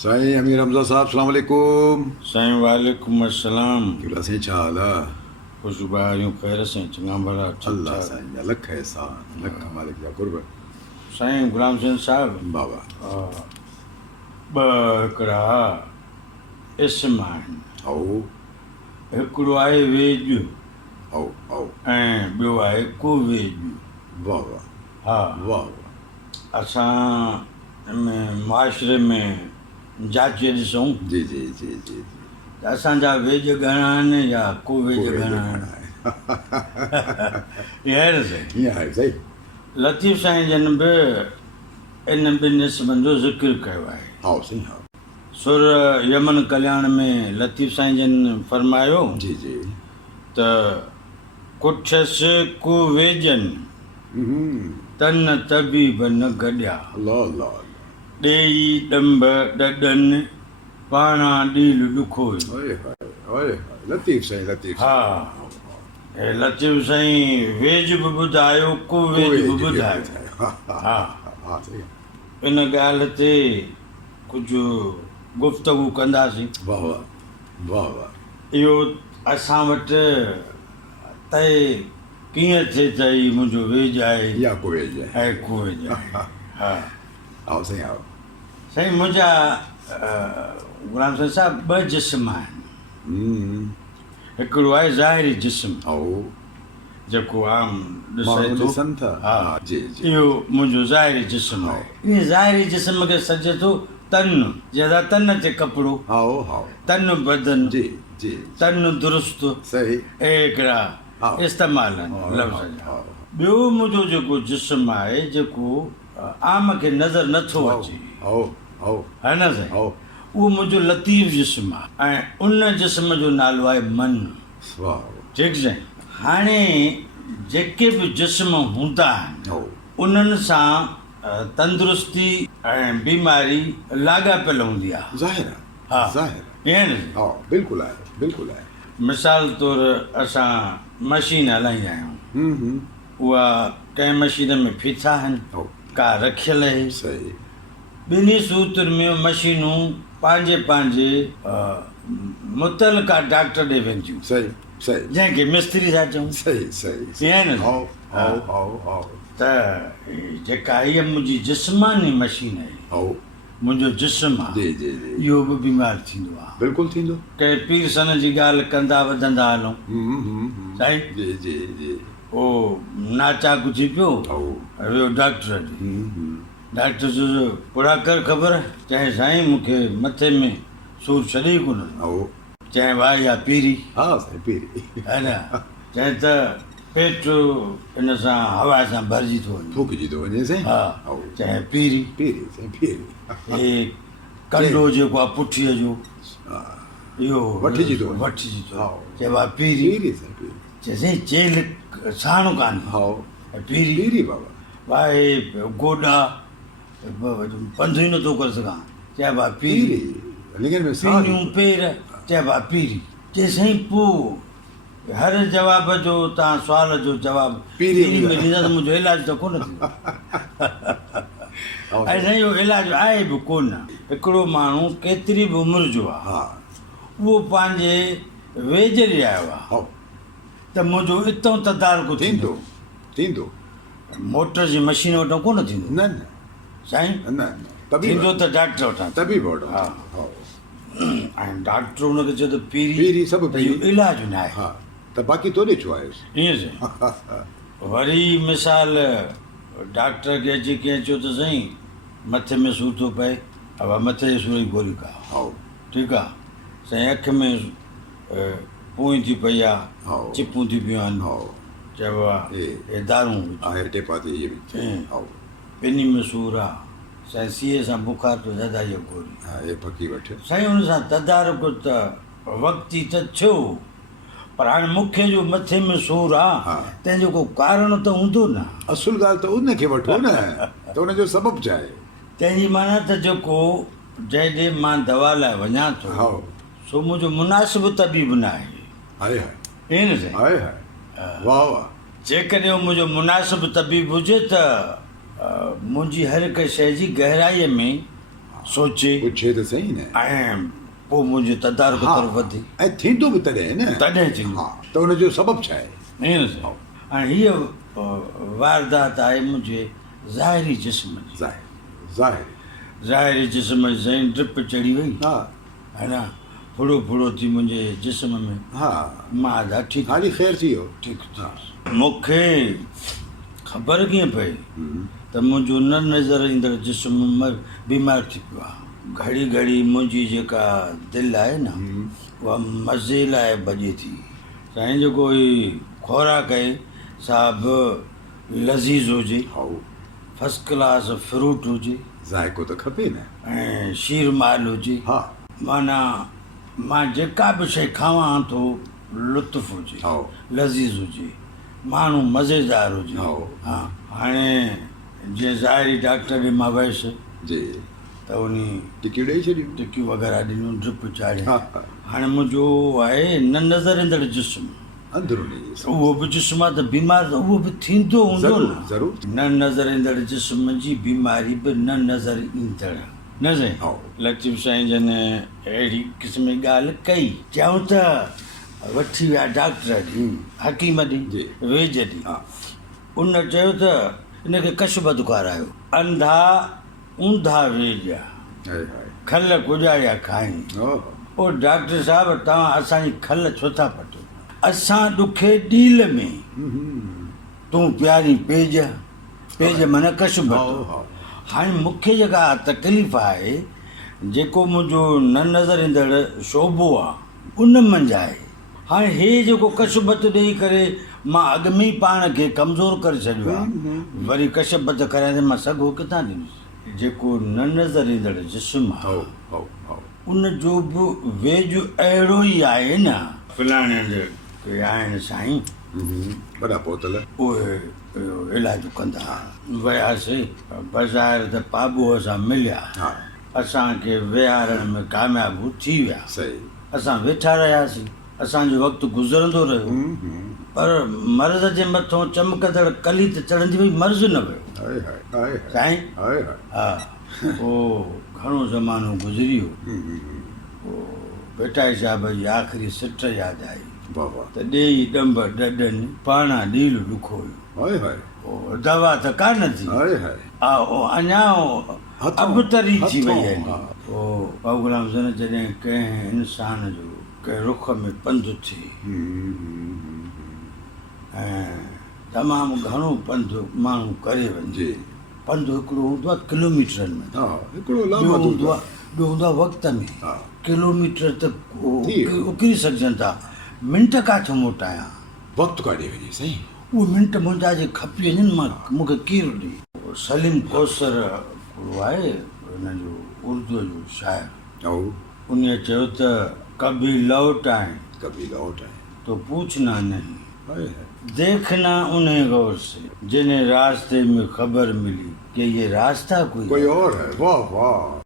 साईं अमीर हमज़ो साहब अस्सलाम वालेकुम। साईं वालेकुम अस्सलाम। केड़ा साईं छा हाल आहे? खुशबारियूं ख़ैर साईं, चङा भला। अल्लाह साईं जा लख एहसान, लख मालिक जा कुर्ब। साईं गुलाम सिंह साहब बाबा ॿ हिकिड़ा इस्म आहिनि। आओ हिकिड़ो आहे वेज आओ आओ ऐं ॿियो आहे कुवेज। वाह वाह हा, वाह वाह। असां मुआशिरे में जाचे ॾिसूं जी जी जी जी जी। त असांजा वेज घणा आहिनि या कुवेज घणा आहिनि। इहा आहे न साईं। ईअं आहे साईं। लतीफ़ साईं जन बि इन ॿिनि इस्मनि जो ज़िक्र कयो आहे। हा साईं हा। सुर यमन कल्याण में लतीफ़ साईं जन फरमायो जी जी। त कुठसि कुवेजनि तन तबीब न गॾिया, अल्लाह अल्लाह ॾेई ॾंभ ॾॾनि पाणा ॾील ॾुखो। ओए ओए लतीफ़ साईं लतीफ़। हा, हे लतीफ़ साईं वेज बि ॿुधायो कुवेज बि ॿुधायो। हा, हा सही। इन ॻाल्हि ते कुझु गुफ़्तगू कंदासीं। वाह वाह वाह वाह। इहो असां वटि तय कीअं थिए त हीउ मुंहिंजो वेज आहे या कुवेज आहे ऐं कुवेज आहे। हा आओ साईं आओ। साईं मुंहिंजा गुलाम साईं साहब ॿ जिस्म आहिनि। हिकिड़ो आहे ज़ाहिरी जिस्म, आओ जेको आम माण्हू ॾिसे ॾिसनि थो। था। हा जी जी। इहो मुंहिंजो ज़ाहिरी जिस्म आहे। इन ज़ाहिरी जिस्म खे सॾिजे थो तन, जंहिंजा तन ते कपिड़ो, आओ आओ तन बदन, जी जी। तन दुरुस्त, सही। हिकिड़ा इस्तेमालु आहिनि लफ़्ज़ जा। ॿियो मुंहिंजो जेको जिस्म आहे जेको आम खे नज़र नथो अचे, आओ आओ है न साईं, आओ उहो मुंहिंजो लतीफ़ जिस्म आहे ऐं उन जिस्म जो नालो आहे मन। वाह। ठीकु साईं। हाणे जेके बि जिस्म हूंदा आहिनि आओ उन्हनि सां तंदुरुस्ती ऐं बीमारी लाॻापियल हूंदी आहे। ज़ाहिर आहे। हा, ज़ाहिर ईअं न। हा बिल्कुलु आहे बिल्कुलु आहे। मिसाल तौरु असां मशीन हलाईंदा आहियूं, उहा कंहिं मशीन में फीथा आहिनि, आओ का रखियल आहे। सही। ॿिन्ही सूत्रनि में मशीनूं पंहिंजे पंहिंजे मुतलका डॉक्टर ॾे वेंदियूं, सही सही जंहिंखे मिस्त्री था चऊं। सही सही। ईअं न। आओ आओ आओ आओ। त जेका इहा मुंहिंजी जिस्मानी मशीन आहे, आओ मुंहिंजो जिस्म आहे, जी जी जी। इहो बि बीमार थींदो आहे। बिल्कुलु थींदो। कंहिं पीर सन जी ॻाल्हि कंदा वधंदा हलूं साईं, जी जी जी। ओ नाचाक थी पियो, वियो डॉक्टर ॾे। डॉक्टर जो पुरा कर ख़बर, चई साईं मूंखे मथे में सूरु छॾे कोन। आओ चई वाह या पीरी, हा साईं पीरी, है न। चई त पेट इन सां हवा सां भरिजी थो वञे, फूकिजी थो वञे साईं। हा, चई पीरी। पीरी साईं पीरी। हे कंडो जेको आहे पुठीअ जो, इहो वठिजी थो चए वाह पीरी। पीरी साईं पीरी। चए साईं चेल साणो कान। आओ पीरी पीरी बाबा। वाह हे गोॾा पंधु ई नथो करे सघां, चए वाह पीरी। लिंगन में पीरियूं पेर, चए वाह पीरी। चए साईं पोइ हर जवाब जो तव्हां सुवाल जो जवाबु पीरी में ॾींदा त मुंहिंजो इलाजु त कोन थींदो। ऐं साईं इहो इलाजु आहे बि कोन। हिकिड़ो माण्हू केतिरी बि उमिरि जो आहे, उहो पंहिंजे वेझ ॾे आयो आहे त मुंहिंजो इतो तदारक थींदो थींदो। मोटर जी मशीन वटां कोन थींदो न न साईं, न थींदो त डॉक्टर वटां। तभी वठो। हा, ऐं डॉक्टर हुनखे चए त पीरी पीरी सभु त इहो इलाजु न आहे। हा त बाक़ी तोॾे छो आयुसि। ईअं साईं। वरी मिसाल डॉक्टर खे अची कीअं चयो त साईं मथे में सूरु थो पए, अब मथे जे सूर जी गोरी का। ठीकु आहे साईं। अख में पूई थी पई आहे, चिपूं थी पियूं आहिनि, चइबो आहे हे दारूं ॿिन्ही में सूरु आहे साईं। सीए सां बुखार थो ज़्यादा इहा गोरी फकी वठ साईं। हुन सां तदारक त वक़्ती त थियो, पर हाणे मूंखे जो मथे में सूरु आहे तंहिंजो को कारण त हूंदो न। असुल ॻाल्हि त उनखे वठो न, त उनजो सबबु छा आहे। तंहिंजी माना त जेको जंहिं ॾे मां दवा लाइ वञा थो सो मुंहिंजो मुनासिबु तबीब न आहे। ईअं न साईं। वाह वाह। जेकॾहिं मुंहिंजो मुनासिबु तबीब हुजे त मुंहिंजी हर हिकु शइ जी गहराईअ में सोचे पुछे त सही न ऐं पोइ मुंहिंजो तदारक तरफ़ वधी ऐं थींदो बि तॾहिं न तॾहिं थींदो हा त हुनजो सबबु छा आहे ईअं न साईं हाणे हीअ वारदात आहे मुंहिंजे ज़ाहिरी जिस्म जी ज़ाहिरी जिस्म जी साईं ड्रिप चढ़ी वई हा है न फुड़ो फुड़ो थी मुंहिंजे जिस्म में हा मां आधा ठीकु हाली ख़ैर थी वियो ठीकु मूंखे ख़बर कीअं पई त मुंहिंजो न नज़र ईंदड़ जिस्म बीमार थी पियो आहे घड़ी घड़ी मुंहिंजी जेका दिलि आहे न उहा मज़े लाइ भॼे थी साईं जेको हीउ खुराक आहे साहिबु लज़ीज़ हुजे फस्ट क्लास फ्रूट हुजे ज़ाइको त खपे न ऐं शीर माल हुजे हा माना मां जेका बि शइ खावां थो लुत्फ़ हुजे लज़ीज़ हुजे माण्हू मज़ेदार हुजे हा हाणे जीअं ज़ाहिरी डॉक्टर ॾे मां वियुसि जी त उन टिकियूं ॾेई छॾियूं टिकियूं वग़ैरह ॾिनियूं ड्रिप चाढ़िया हाणे मुंहिंजो आहे न नज़र ईंदड़ जिस्म अंदरूनी उहो बि जिस्म आहे त बीमार त उहो बि थींदो हूंदो ज़रूरु न नज़र ईंदड़ जिस्म जी बीमारी बि न नज़र ईंदड़ न साईं लतीफ़ साईं जन अहिड़ी क़िस्म जी ॻाल्हि कई चयूं त वठी विया डॉक्टर ॾे हकीम ॾे वेज ॾे उन चयो त हिनखे कशबत खारायो अंधा ऊंधा वेज खल गुजारिया खाई ओ डॉक्टर साहिबु तव्हां असांजी खल छो था पटो असां ॾुखे ॾील में तूं प्यारी पेज माना कशबत हाणे मूंखे जेका तकलीफ़ आहे जेको मुंहिंजो न नज़र ईंदड़ शोबो आहे उन मंझि आहे हाणे हे जेको कशबत ॾेई करे मां अॻु में ई पाण खे कमज़ोर करे छॾियो आहे वरी कशबत कराए त मां सॻो किथां ॾींदुसि जेको न नज़र ईंदड़ जिस्म आहे उन जो बि वेझ अहिड़ो ई आहे न फलाणे के आहिनि साईं वॾा पोतल उहे इलाजु कंदा वियासीं बाज़ारि त पाबूअ सां मिलिया असांखे विहारण में कामयाबु थी विया असां वेठा रहियासीं असांजो वक़्तु गुज़रंदो रहियो पर मर्ज़ जे मथां चमकंदड़ कली त चढ़ंदी वई मर्ज़ न वियो साईं हा पोइ घणो ज़मानो गुज़री वियो बेटा साहिब जी आख़िरी सिट यादि आई त ॾेई ॾंब ॾॾनि पाणा ॾील ॾुखो हुयो दवा त कान थी अञा अबतरी थी वई आहे पोइ ॻोल्ह जॾहिं कंहिं इंसान जो कंहिं रुख में पंधु थिए ऐं तमामु घणो पंधु माण्हू करे वञे पंधु हिकिड़ो हूंदो आहे किलोमीटरनि में ॿियो हूंदो आहे वक़्त में किलोमीटर त उकिरी सघजनि था मिंट काथो मोटायां वक़्तु काॾे वञे साईं उहे मिंट मुंहिंजा जे खपी वञनि मां मूंखे कीर ॾे सलीम कौसर आहे हुनजो उर्दूअ जो शाइर उन चयो त कभी लौट आए तो पूछना नहीं देखना उन्हें गौर से जिन्हें रास्ते में खबर मिली कि ये रास्ता कोई और है वाह वाह